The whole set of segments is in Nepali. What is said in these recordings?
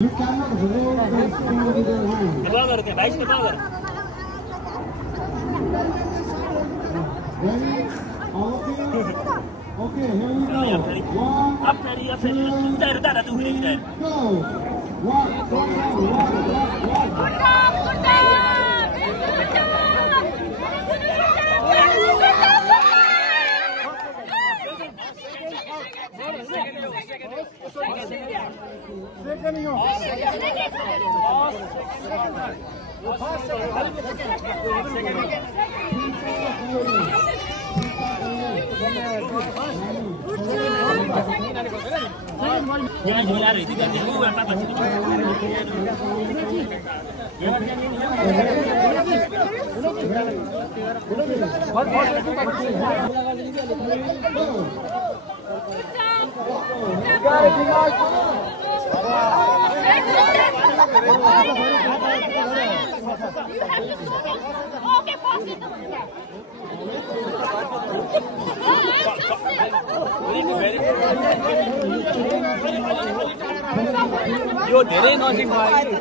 You cannot hold the spoon with your hand. Ready? All of you? Okay, here we go. 1, 2, go. यो धेरै नजिक भयो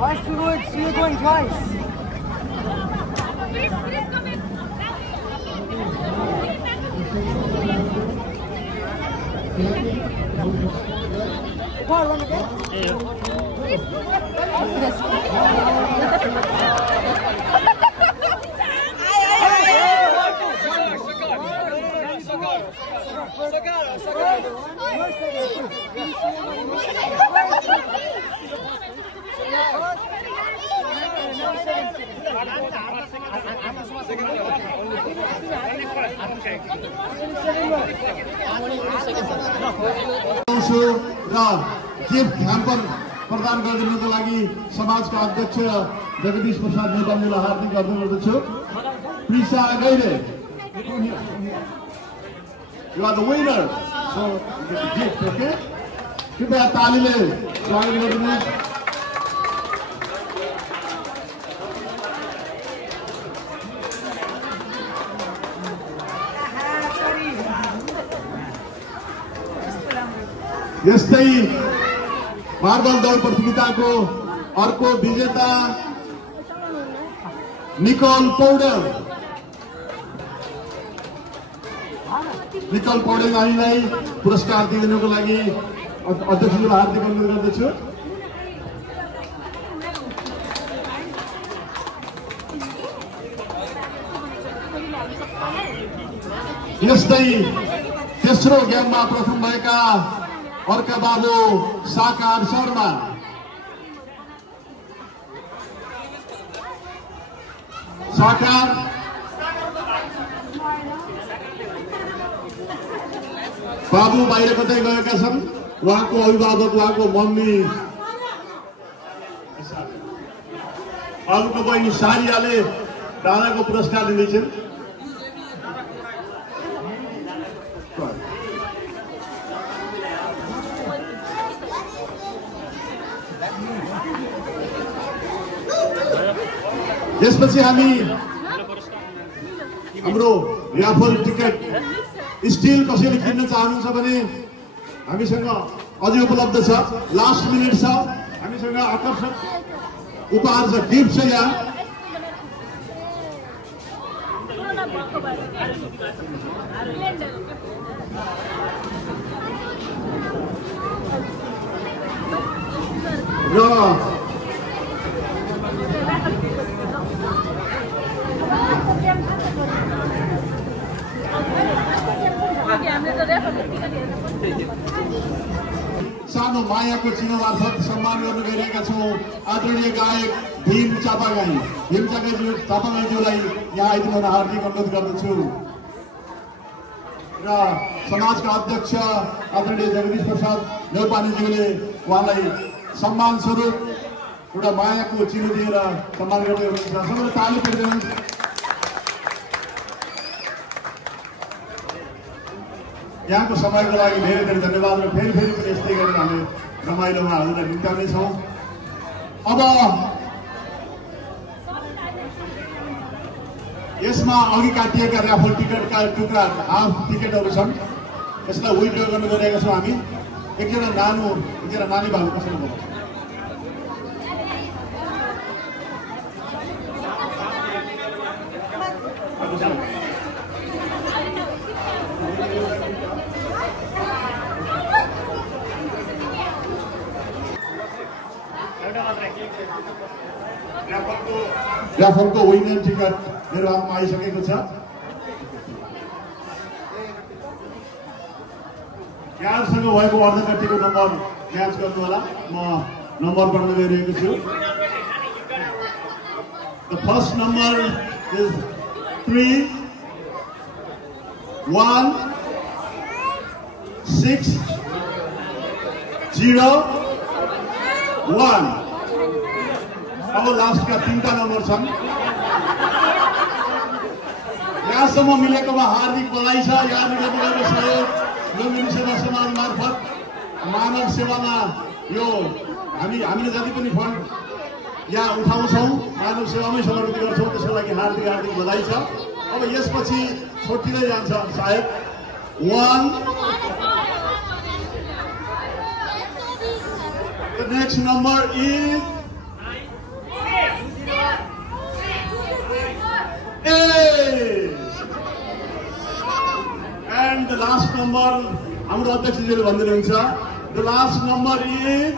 Watch the road, see you going twice. Gift hamper प्रदान गरिदिनुको लागि समाजका अध्यक्ष जगदीश प्रसाद नेपालीलाई हार्दिक अभिनन्दन गर्दछु। प्रिसा गैरे, you are the winner, so you get the gift, okay? कृपया तालीले स्वागत गरिदिनुहोस्। यस्तै मार्बल दौड प्रतियोगिताको अर्को विजेता निकोल पौडेललाई पुरस्कार दिनुको लागि अध्यक्षज्यूलाई हार्दिक अनुरोध गर्दछु। यस्तै तेस्रो गेममा प्रथम भएका अर्का बाबु साकार शर्मा, साकार बाबु बाहिर कतै गएका छन्। उहाँको अभिभावक, उहाँको मम्मी, बाबुको बहिनी सारियाले दादाको पुरस्कार दिँदैछन्। यसपछि हामी हाम्रो राफल टिकट स्टिल कसैले किन्न चाहनुहुन्छ भने हामीसँग अझै उपलब्ध छ। लास्ट मिनेट छ, हामीसँग आकर्षक उपहार छ, गिफ्ट छ यहाँ। र सानो मायाको चिन्ह मार्फत सम्मान गर्न गइरहेका छौँ आदरणीय गायक भीम चापागाईज्यूलाई यहाँ आइदिनु हार्दिक अनुरोध गर्दछु र समाजका अध्यक्ष आदरणीय जगदीश प्रसाद न्यौपानेज्यूले उहाँलाई सम्मान स्वरूप एउटा मायाको चिनो दिएर सम्मान गर्दै हुनुहुन्छ। सबैले ताली बजाउनुहोस्। यहाँको समयको लागि धेरै धेरै धन्यवाद र फेरि पनि यस्तै गरेर हामी रमाइलोमा हजुरलाई निम्त्याउनेछौँ। अब यसमा अघि काटिएका ऱ्याफल टिकटका टुक्रा हाफ टिकटहरू छन्। यसलाई विड्रो गर्न गइरहेका छौँ हामी। एकजना नानी बाबु कसैले बोल्छ? ऱ्याफलको विनर टिकट मेरो हातमा आइसकेको छ। यहाँसँग भएको अर्धकट्टीको नम्बर म्याच गर्नु होला। म नम्बर गर्न गइरहेको छु। The first number is 31601। अब लास्टका 3टा नम्बर छन्। यहाँसम्म मिलेकोमा हार्दिक बधाई छ। याद गर्नुभएको सहयोग लुम्बिनी सेवा समाज मार्फत मानव सेवामा यो हामीले जति पनि फन्ड यहाँ उठाउँछौँ मानव सेवामै समर्पित गर्छौँ। त्यसको लागि हार्दिक बधाई छ। अब यसपछि छोटिँदै जान्छ सायद। 1 The next number is 8 and the last number हाम्रो अध्यक्षजीले भन्दिनुहुन्छ the last number is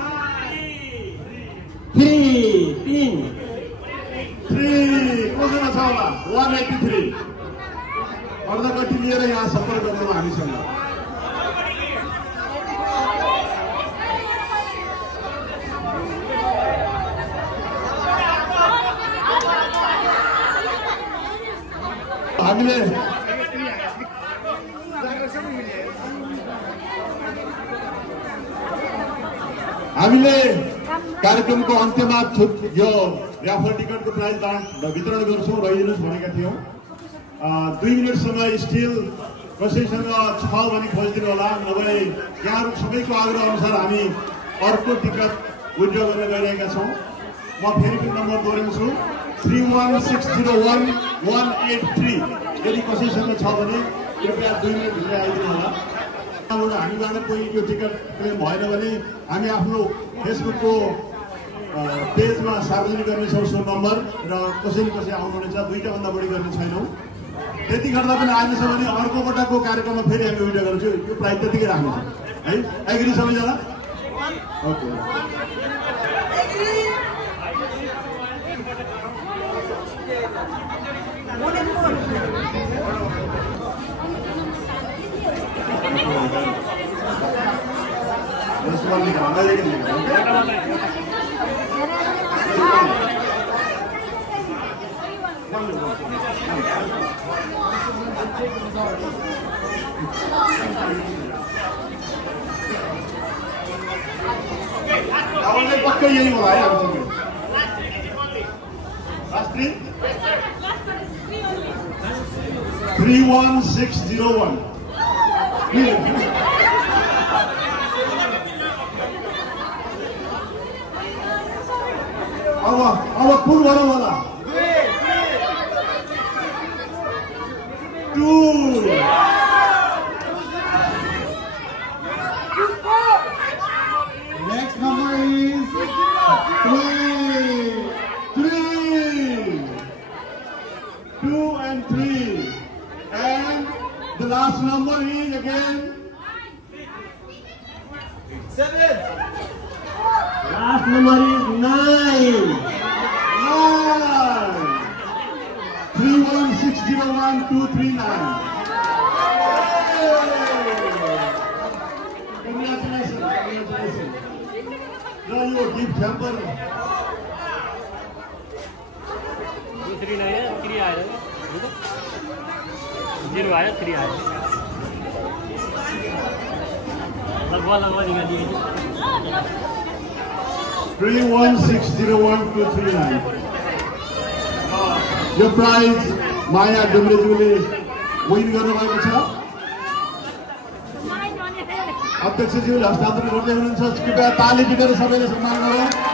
3 कसैमा छ होला 183 अर्धकट्टी लिएर यहाँ सम्पर्क गर्नु हामीसँग। हामीले कार्यक्रमको अन्त्यमा यो ऱ्याफल टिकटको प्राइज वितरण गर्छौँ। रहिदिनुहोस् भनेका थियौँ। 2 मिनट समय स्टिल कसैसँग छ भने खोजिदिनु होला। नभए यहाँहरू सबैको आग्रह अनुसार हामी अर्को टिकट विड्रो गर्न गइरहेका छौँ। म फेरि पनि नम्बर दोहोऱ्याउँछु 3160183। यदि कसैसँग छ भने कृपया 2 मिनट भित्र आइदिनु होला। हामीबाट कोही यो टिकट क्लेम भएन भने हामी आफ्नो फेसबुकको पेजमा सार्वजनिक गर्नेछौँ सो नम्बर र कसै आउनुहुनेछ। 2टा भन्दा बढी गर्ने छैनौँ। त्यति गर्दा पनि आएछ भने अर्को पटकको कार्यक्रममा फेरि हामी विड्रो गर्छौँ। यो प्राइज त्यतिकै राख्नेछौँ है। एग्री सबैजना? ओके। पक्कै यही होला है हामीसँग। लास्ट 31601 अब कुन गरौँ होला? 2 Next number is 3 2 and 3 and the last number is again 7. Last number is 9 316012339. Congratulations. Now you gift hamper. 3 आयो 3 आयो 0 आयो 3 आयो लगभग निकालिए 3160123 यो प्राइज माया डुम्रेज्यूले विन गर्नुभएको छ अध्यक्षज्यूले हस्तान्तरण गर्दै हुनुहुन्छ कृपया ताली टिपेर सबैले सम्मान गरौँ